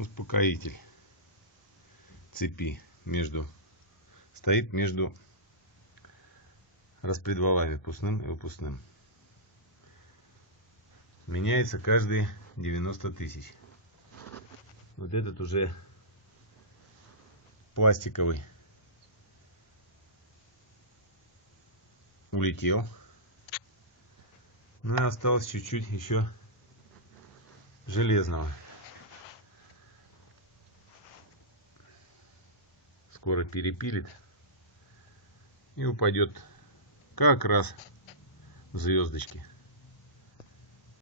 успокоитель цепи стоит между распредвалами впускным и выпускным. Меняется каждые 90 тысяч. Вот этот уже пластиковый улетел. Ну и осталось чуть-чуть еще железного. Скоро перепилит и упадет как раз в звездочки.